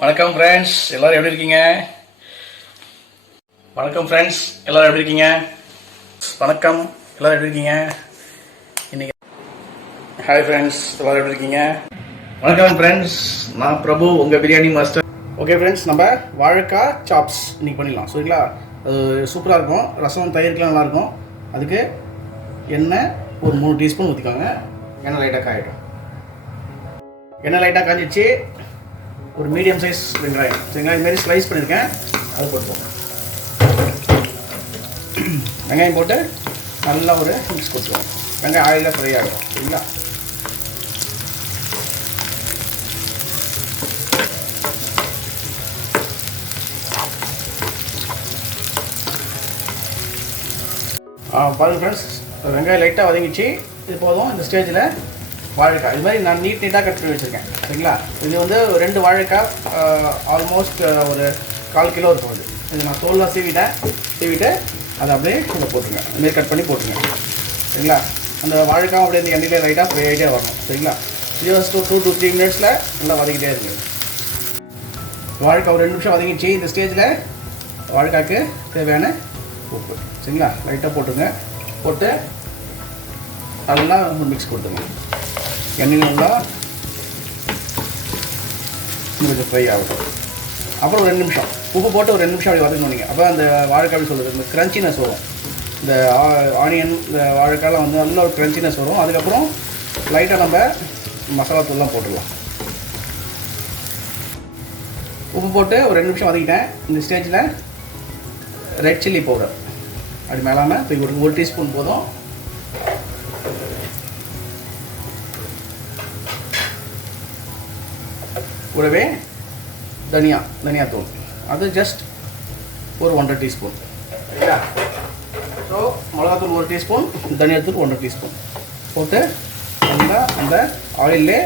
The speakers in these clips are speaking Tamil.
வணக்கம் ஃப்ரெண்ட்ஸ், எல்லாரும் எப்படி இருக்கீங்க? வணக்கம் ஃப்ரெண்ட்ஸ், எல்லாரும் எப்படி இருக்கீங்க? வணக்கம், எல்லாரும் எப்படி இருக்கீங்க? இன்னைக்கு ஹாய் ஃப்ரெண்ட்ஸ், எல்லாரும் எப்படி இருக்கீங்க? வணக்கம் ஃப்ரெண்ட்ஸ், நான் பிரபு, உங்கள் பிரியாணி மாஸ்டர். ஓகே ஃப்ரெண்ட்ஸ், நம்ம வாழைக்காய் சாப்ஸ் இன்னைக்கு பண்ணிடலாம். சரிங்களா? அது சூப்பராக இருக்கும். ரசம் தயிர்க்கெலாம் நல்லாயிருக்கும். அதுக்கு எண்ணெய் ஒரு 3 டீஸ்பூன் ஊற்றிக்கோங்க. எண்ணெய் லைட்டாக காயிடும். எண்ணெய் லைட்டாக காஞ்சிச்சு. ஒரு மீடியம் சைஸ் வெங்காயம், சரிங்களா? இதுமாரி ஸ்லைஸ் பண்ணியிருக்கேன், அதை போட்டுக்கோங்க. வெங்காயம் போட்டு நல்லா ஒரு மிக்ஸ் கொடுத்துருவோம். வெங்காயம் ஆயிலில் ஃப்ரை ஆகிடும். சரிங்களா? பாருங்கள் ஃப்ரெண்ட்ஸ், வெங்காயம் லைட்டாக வதங்கிச்சு. இது போதும். இந்த ஸ்டேஜில் வாழைக்காய் இது மாதிரி நான் நீட்டாக கட் பண்ணி வச்சுருக்கேன். சரிங்களா? இது வந்து 2 வாழைக்காய், ஆல்மோஸ்ட் ஒரு 1/4 கிலோ இருக்கும். இது நான் தோல்லாம் சீவிட்டு அதை அப்படியே இதில் போட்டுருங்க. இதுமாரி கட் பண்ணி போட்டுருங்க. சரிங்களா? அந்த வாழைக்காய் அப்படியே இந்த எண்ணெயிலே லைட்டாக ஃப்ரை ஆகிட்டே வரணும். சரிங்களா? ஜஸ்ட் 2 to 3 மினிட்ஸில் நல்லா வதக்கிட்டே இருக்குது. வாழைக்காய் ஒரு 2 நிமிஷம் வதங்கிச்சு. இந்த ஸ்டேஜில் வாழைக்காய்க்கு தேவையான உப்பு, சரிங்களா, லைட்டாக போட்டுருங்க. போட்டு நல்லா மிக்ஸ் கொடுத்துருங்க. எண்ணெயில் நல்லா கொஞ்சம் ஃப்ரை ஆகட்டும். அப்புறம் ஒரு 2 நிமிஷம் உப்பு போட்டு ஒரு 2 நிமிஷம் அப்படி வதக்கணும். நீங்கள் அப்போ அந்த வாழைக்காய் சொல்லுறது இந்த க்ரன்ச்சினஸ் வரும். இந்த ஆனியன், இந்த வாழைக்காயெலாம் வந்து நல்ல ஒரு க்ரன்ச்சினஸ் வரும். அதுக்கப்புறம் லைட்டாக நம்ம மசாலா தூள்லாம் போட்டுடலாம். உப்பு போட்டு ஒரு 2 நிமிஷம் வதக்கிட்டேன். இந்த ஸ்டேஜில் ரெட் சில்லி பவுடர் அப்படி மேலாமல் தூக்கி ஒரு 1 டீஸ்பூன் போதும். கூடவே தனியாத்தூள், அது ஜஸ்ட் ஒரு 1.5 டீஸ்பூன். சரிங்களா? ஸோ மிளகாத்தூள் 1 டீஸ்பூன், தனியாத்தூள் 1.5 டீஸ்பூன் போட்டு நல்லா அந்த ஆயிலே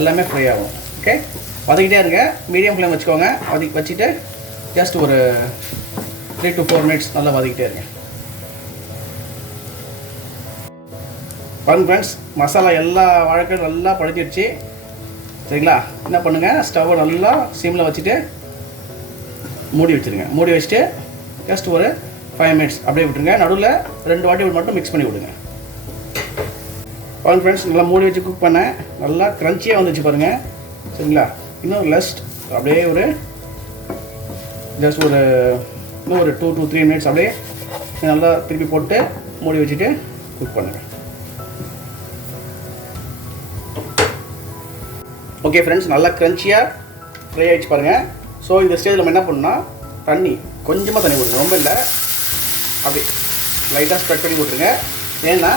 எல்லாமே ஃப்ரை ஆகும். ஓகே, வதக்கிட்டே இருங்க. மீடியம் ஃப்ளேம் வச்சுக்கோங்க. வச்சுட்டு ஜஸ்ட் ஒரு 3 to 4 மினிட்ஸ் நல்லா வதக்கிட்டே இருங்க. பாருங்க ஃப்ரெண்ட்ஸ், மசாலா எல்லா வாழைக்காயும் நல்லா பழுத்திடுச்சு. சரிங்களா? என்ன பண்ணுங்கள், ஸ்டவ்வை நல்லா சிம்மில் வச்சுட்டு மூடி வச்சுருங்க. மூடி வச்சுட்டு ஜஸ்ட் ஒரு 5 மினிட்ஸ் அப்படியே விட்டுருங்க. நடுவில் 2 வாட்டி மட்டும் மிக்ஸ் பண்ணி விடுங்க. பாருங்க ஃப்ரெண்ட்ஸ், நல்லா மூடி வச்சு குக் பண்ணேன். நல்லா க்ரன்ச்சியாக வந்துச்சு பாருங்கள். சரிங்களா? இன்னும் அப்படியே ஒரு ஜஸ்ட் இன்னும் ஒரு 2 to 3 மினிட்ஸ் அப்படியே நல்லா திருப்பி போட்டு மூடி வச்சுட்டு குக் பண்ணுங்கள். ஓகே ஃப்ரெண்ட்ஸ், நல்லா க்ரன்ச்சியாக ஃப்ரை ஆகிடுச்சு பாருங்கள். ஸோ இந்த ஸ்டேஜில் நம்ம என்ன பண்ணால் கொஞ்சமாக தண்ணி விடுங்க, ரொம்ப இல்லை, அப்படி லைட்டாக ஸ்ப்ரெட் பண்ணி விட்ருங்க. ஏன்னா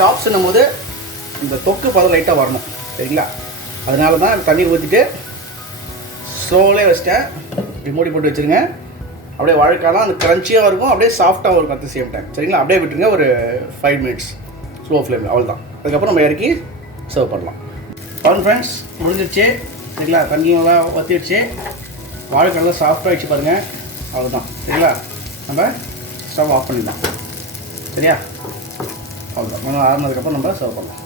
சாப்ஸ்ன்னும் போது இந்த தொக்கு பதம் லைட்டாக வரணும். சரிங்களா? அதனால தான் தண்ணீர் ஊற்றிட்டு ஸ்லோவிலே வச்சுட்டேன். இப்படி மூடி போட்டு வச்சுருங்க. அப்படியே வாழைக்காலாம் அந்த க்ரன்ச்சியாக இருக்கும், அப்படியே சாஃப்டாகவும் இருக்கும் அட் தி சேம் டைம். சரிங்களா? அப்படியே விட்டுருங்க ஒரு 5 மினிட்ஸ் ஸ்லோ ஃப்ளேமில். அவ்வளோதான். அதுக்கப்புறம் நம்ம இறக்கி சர்வ் பண்ணலாம். பாருங்க ஃப்ரெண்ட்ஸ், முடிஞ்சிடுச்சு. சரிங்களா? தண்ணி நல்லா வற்றிடுச்சு. வாழைக்காய் நல்லா சாஃப்டாகிடுச்சு பாருங்கள். அவ்வளோதான். சரிங்களா? நம்ம ஸ்டவ் ஆஃப் பண்ணிடலாம். சரியா? அவ்வளோதான். நல்லா ஆறுனதுக்கப்புறம் நம்ம சர்வ் பண்ணலாம்.